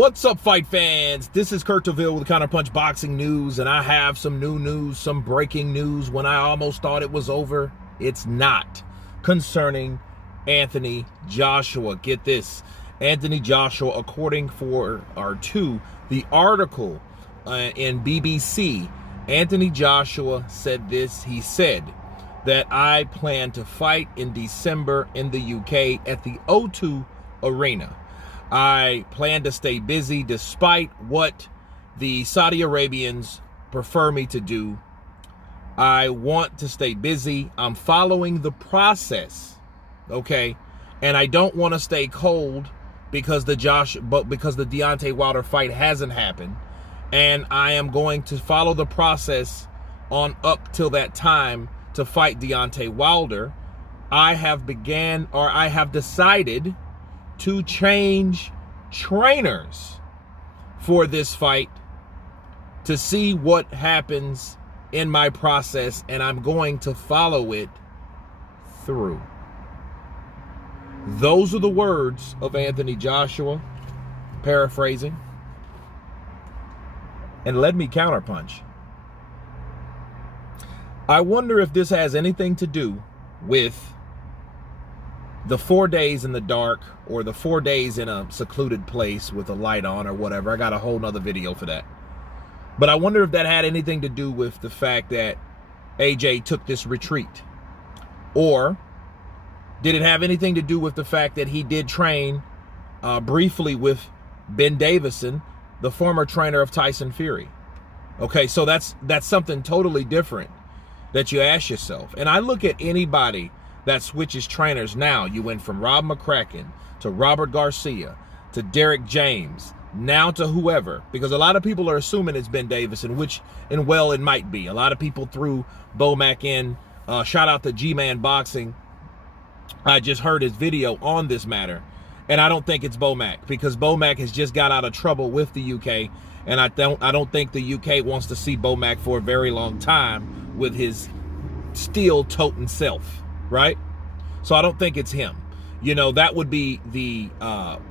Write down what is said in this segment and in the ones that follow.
What's up, fight fans? This is Kurt DeVille with Counterpunch Boxing News, and I have some new news, some breaking news. When I almost thought it was over, it's not. Concerning Anthony Joshua. Get this. Anthony Joshua, according to the article in BBC, Anthony Joshua said this. He said that I plan to fight in December in the UK at the O2 Arena. I plan to stay busy despite what the Saudi Arabians prefer me to do. I want to stay busy. I'm following the process, okay? And I don't want to stay cold because the Deontay Wilder fight hasn't happened. And I am going to follow the process on up till that time to fight Deontay Wilder. I have decided to change trainers for this fight to see what happens in my process, and I'm going to follow it through. Those are the words of Anthony Joshua, paraphrasing. And let me counterpunch. I wonder if this has anything to do with the 4 days in the dark or the 4 days in a secluded place with a light on or whatever. I got a whole nother video for that. But I wonder if that had anything to do with the fact that AJ took this retreat. Or did it have anything to do with the fact that he did train briefly with Ben Davison, the former trainer of Tyson Fury? Okay, so that's something totally different that you ask yourself. And I look at anybody that switches trainers now. You went from Rob McCracken to Robert Garcia to Derrick James, now to whoever, because a lot of people are assuming it's Ben Davison, and well, it might be. A lot of people threw Bomac in. Shout out to G-Man Boxing. I just heard his video on this matter, and I don't think it's Bomac, because Bomac has just got out of trouble with the UK, and I don't think the UK wants to see Bomac for a very long time with his steel-toting self, right? So I don't think it's him. You know, that would be the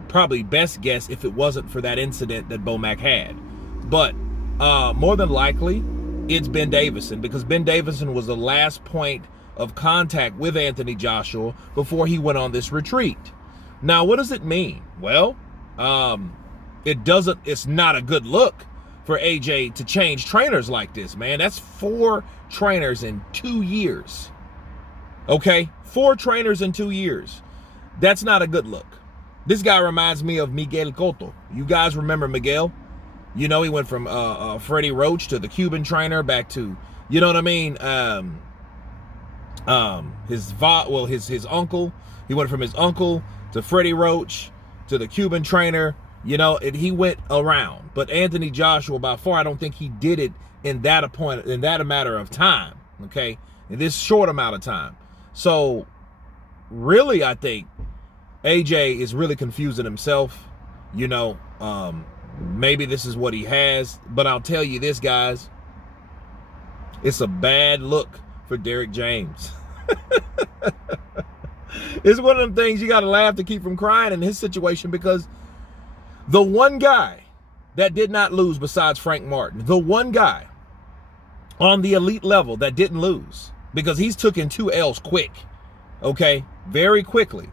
probably best guess if it wasn't for that incident that Bomac had. But more than likely, it's Ben Davison, because Ben Davison was the last point of contact with Anthony Joshua before he went on this retreat. Now, what does it mean? Well, it's not a good look for AJ to change trainers like this, man. That's 4 trainers in 2 years. Okay, 4 trainers in 2 years. That's not a good look. This guy reminds me of Miguel Cotto. You guys remember Miguel? You know, he went from Freddie Roach to the Cuban trainer back to, you know what I mean? His uncle. He went from his uncle to Freddie Roach to the Cuban trainer. You know, he went around. But Anthony Joshua, by far, I don't think he did it in that matter of time. Okay, in this short amount of time. So, really, I think AJ is really confusing himself. You know, maybe this is what he has. But I'll tell you this, guys. It's a bad look for Derrick James. It's one of them things you got to laugh to keep from crying in his situation, because the one guy that did not lose besides Frank Martin, the one guy on the elite level that didn't lose, because he's taken 2 L's quick, okay, very quickly.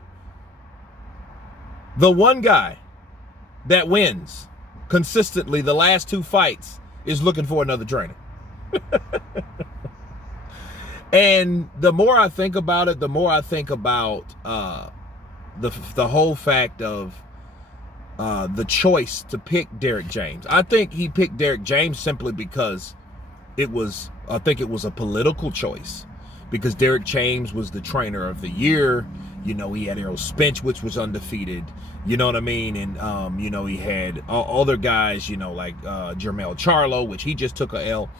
The one guy that wins consistently the last 2 fights is looking for another trainer. And the more I think about it, the more I think about the whole fact of the choice to pick Derrick James. I think he picked Derrick James simply because I think it was a political choice, because Derrick James was the trainer of the year. You know, he had Errol Spence, which was undefeated. You know what I mean? And, you know, he had other guys, you know, like Jermell Charlo, which he just took a L.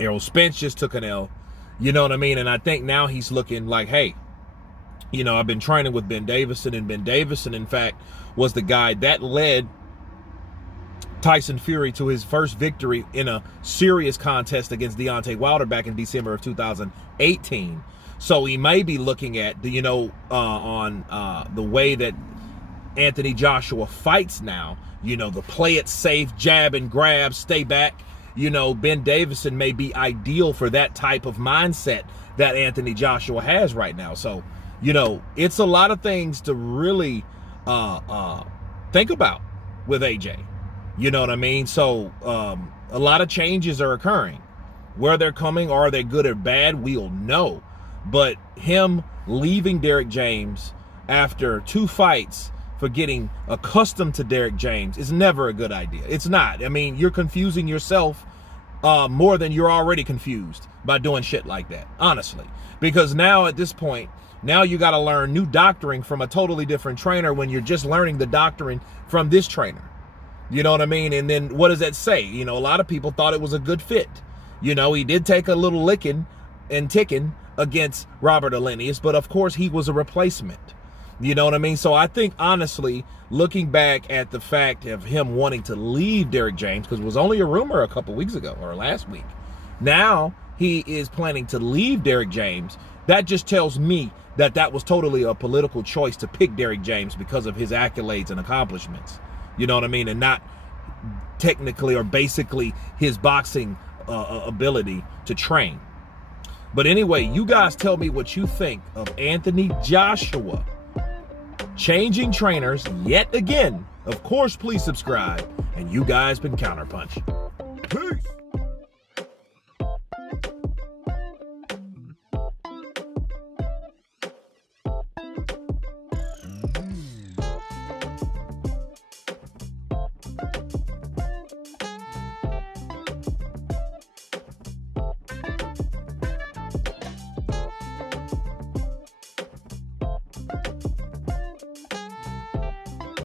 Errol Spence just took an L. You know what I mean? And I think now he's looking like, hey, you know, I've been training with Ben Davison, and Ben Davison, in fact, was the guy that led Tyson Fury to his first victory in a serious contest against Deontay Wilder back in December of 2018. So he may be looking at, you know, on the way that Anthony Joshua fights now, you know, the play it safe, jab and grab, stay back. You know, Ben Davison may be ideal for that type of mindset that Anthony Joshua has right now. So, you know, it's a lot of things to really think about with AJ. You know what I mean? So a lot of changes are occurring. Where they're coming, are they good or bad? We'll know. But him leaving Derrick James after 2 fights for getting accustomed to Derrick James is never a good idea. It's not. I mean, you're confusing yourself more than you're already confused by doing shit like that, honestly. Because now at this point, now you got to learn new doctrine from a totally different trainer when you're just learning the doctrine from this trainer. You know what I mean? And then what does that say? You know, a lot of people thought it was a good fit. You know, he did take a little licking and ticking against Robert Alenius, but of course he was a replacement. You know what I mean? So I think, honestly, looking back at the fact of him wanting to leave Derrick James, because it was only a rumor a couple weeks ago or last week, now he is planning to leave Derrick James. That just tells me that that was totally a political choice to pick Derrick James because of his accolades and accomplishments. You know what I mean? And not technically or basically his boxing ability to train. But anyway, you guys tell me what you think of Anthony Joshua changing trainers yet again. Of course, please subscribe. And you guys been Counterpunch. Peace.